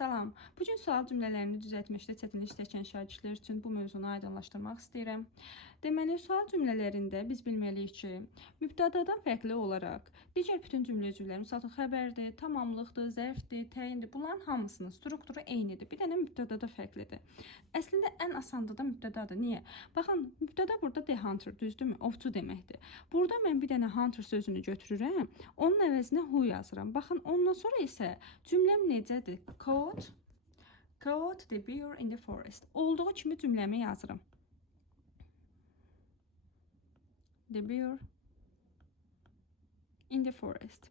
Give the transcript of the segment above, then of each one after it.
Salam. Bu gün sual cümlələrini düzəltməkdə çətinlik çəkən şagirdlər üçün bu mövzunu aydınlaşdırmaq istəyirəm. Deməli, sual cümlələrində biz bilməliyik ki, mübtədadan fərqli olaraq digər bütün cümlə üzvləri, məsəl üçün xəbərdir, tamamlıqdır, zərfdir, təyindir, bunların hamısının strukturu eynidir. Bir dənə mübtədada fərqlidir. Əslində ən asandır da mübtədadır. Niyə? Baxın, mübtəda burada the hunter, düzdürmü? Ovçu deməkdir. Burada mən bir dənə hunter sözünü götürürəm, onun əvəzinə who yazıram. Baxın, ondan sonra isə cümləm necədir? Caught the bear in the forest. Olduğu kimi cümləmi yazıram. The bear in the forest.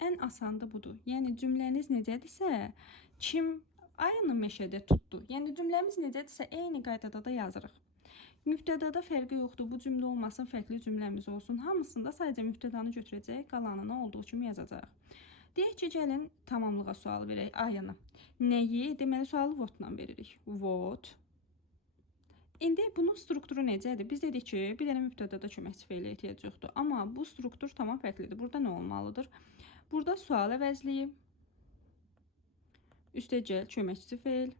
Ən asandı budur. Yəni cümləniz necədirsə, kim ayını meşədə tutdu. Yəni cümləmiz necədirsə, eyni qaydada da yazırıq. Mübtədada fərqi yoxdur. Bu cümlə olmasın, fərqli cümləmiz olsun. Hamısında sadəcə mübtədanı götürəcək, qalanını olduğu kimi yazacağıq. Deyək ki, gəlin tamamlığa sual verək, ayını. Nəyi? Deməli, sualı what-la veririk. What. İndi bunun strukturu necədir? Biz dedik ki, bir dənə mübtədada köməkçi feilə ehtiyac yoxdur. Amma bu struktur tamam fərqlidir. Burada nə olmalıdır? Burada sual əvəzliyi, üstəgəl köməkçi feil,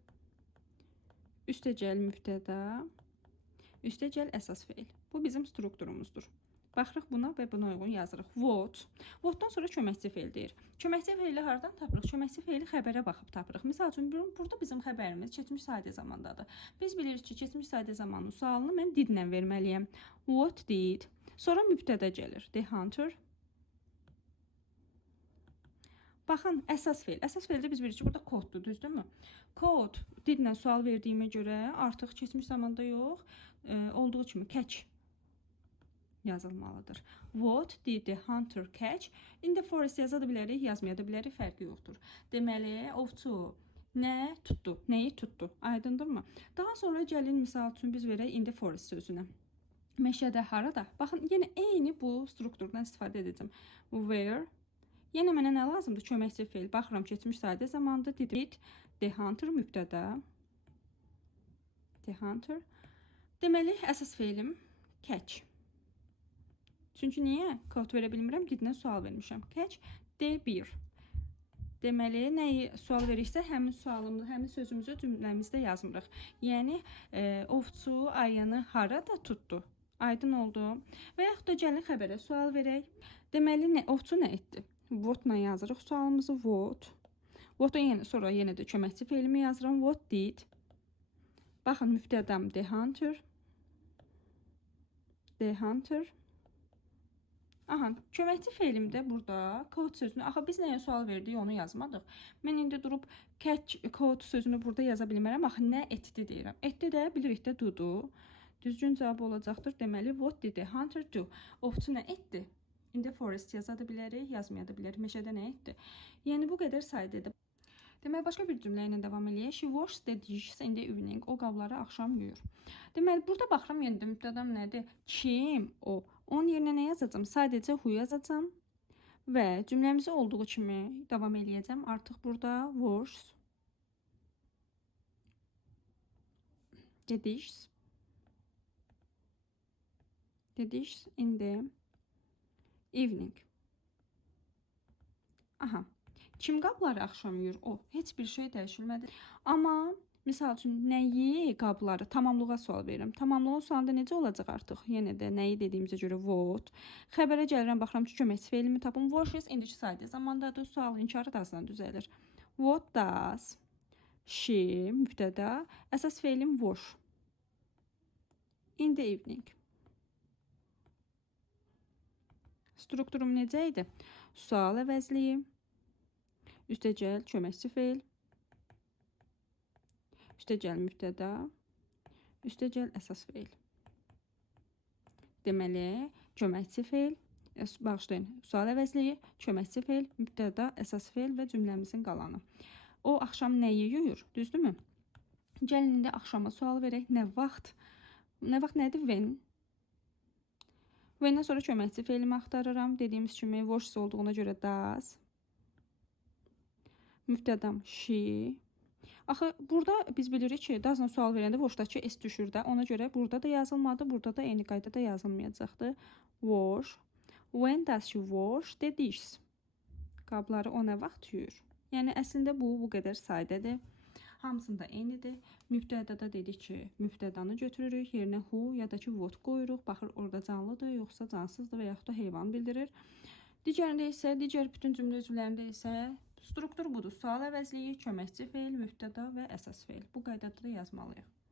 üstəgəl mübtəda, üstəgəl əsas feil. Bu bizim strukturumuzdur. Baxırıq buna və buna uyğun yazırıq. What. What-dan sonra köməkçi feil deyir. Köməkçi feili hardan tapırıq? Köməkçi feili xəbərə baxıb tapırıq. Misal üçün, burada bizim xəbərimiz keçmiş sadə zamandadır. Biz bilirik ki, keçmiş sadə zamanın sualını mən did-lə verməliyəm. What did. Sonra mübtəda gəlir. The hunter. Baxın, əsas feil. Əsas feildə biz bilirik ki, burada caught-dur, düzdürmü? Caught did-lə sual verdiyimə görə artıq keçmiş zamanda yox, olduğu kimi catch yazılmalıdır. What did the hunter catch? In the forest yaza da bilərik, yazmaya da bilərik, fərqi yoxdur. Deməli, ovçu nə tutdu? Nəyi tutdu? Aydındırmı? Daha sonra gəlin, misal üçün biz verək in the forest sözünə. Meşədə harada? Baxın, yenə eyni bu strukturdan istifadə edəcəm. Where? Yenə mənə nə lazımdır? Köməkçi feil. Baxıram, keçmiş sadə zamanda did the hunter mübtəda. The hunter. Deməli, əsas feilim catch. Çünki niyə? Caught verə bilmirəm, did-lə sual vermişəm. Catch the bear. Deməli, nəyi sual veriksə, həmin sualımızı, həmin sözümüzü cümləmizdə yazmırıq. Yəni, ovçu ayını harada tutdu? Aydın oldu. Və yaxud da gəlin xəbərə sual verək. Deməli, ovçu nə etdi? What-la yazırıq sualımızı. What. What-dan sonra yenə də köməkçi feilimi yazıram. What did. Baxın, mübtədam the hunter. The hunter. Aha, köməkçi feilimdə burada caught sözünü, axı biz nəyə sual verdik, onu yazmadıq. Mən indi durub catch caught sözünü burada yaza bilmərəm. Axı nə etdi deyirəm. Etdi də bilirik də do-dur. Düzgün cavab olacaqdır. Deməli, what did the hunter do? Ovçu nə etdi? In the forest yaza da bilərik, yazmaya da bilərik. Meşədə nə etdi? Yəni bu qədər saydıdır. Deməli, başqa bir cümlə ilə davam eləyək. She washes the dishes in the evening. O qabları axşam yuyur. Deməli, burada baxıram, yenə də mübtədam nədir? Kim? O. Onun yerinə nə yazacağım? Sadəcə who yazacağım və cümləmizi olduğu kimi davam eləyəcəm. Artıq burada washes the dishes in the evening. Aha. Kim qabları axşam yuyur? O. Heç bir şey dəyişilmədi. Amma misal üçün, nəyi, qabları, tamamlığa sual verirəm. Tamamlığın sualında necə olacaq artıq? Yenə də nəyi dediyimizə görə what. Xəbərə gəlirəm, baxıram ki, köməkçi feilimi tapım. Washes indiki sadə zamandadır. Sual inkarı da azdan düzəlir. What does she, mübtəda, əsas feilim wash. In the evening. Strukturum necə idi? Sual əvəzliyi, üstəgəl köməkçi feil, üstəgəl mübtəda, üstəgəl əsas feil. Deməli, köməkçi feil, bağışlayın, sual əvəzliyi, köməkçi feil, mübtəda, əsas feil və cümləmizin qalanı. O axşam nəyi yuyur? Düzdürmü? Gəlin indi axşama sual verək. Nə vaxt? Nə vaxt nədir? When. When-dən sonra köməkçi feilimi axtarıram. Dediyimiz kimi washes olduğuna görə does. Mübtədam she. Axı, burada biz bilirik ki, does-la sual verəndə wash'dakı s düşür də. Ona görə burada da yazılmadı, burada da eyni qaydada yazılmayacaqdır. Wash. When does she wash the dishes? Qabları o nə vaxt yuyur? Yəni əslində bu qədər sadədir. Hamısında eynidir. Mübtədada dedik ki, mübtədanı götürürük, yerinə who ya da ki what qoyuruq. Baxır orada canlıdır, yoxsa cansızdır və yaxud da heyvan bildirir. Digərində isə, digər bütün cümlə üzvlərində isə struktur budur. Sual əvəzliyi, köməkçi feil, mübtəda və əsas feil. Bu qaydada da yazmalıyıq.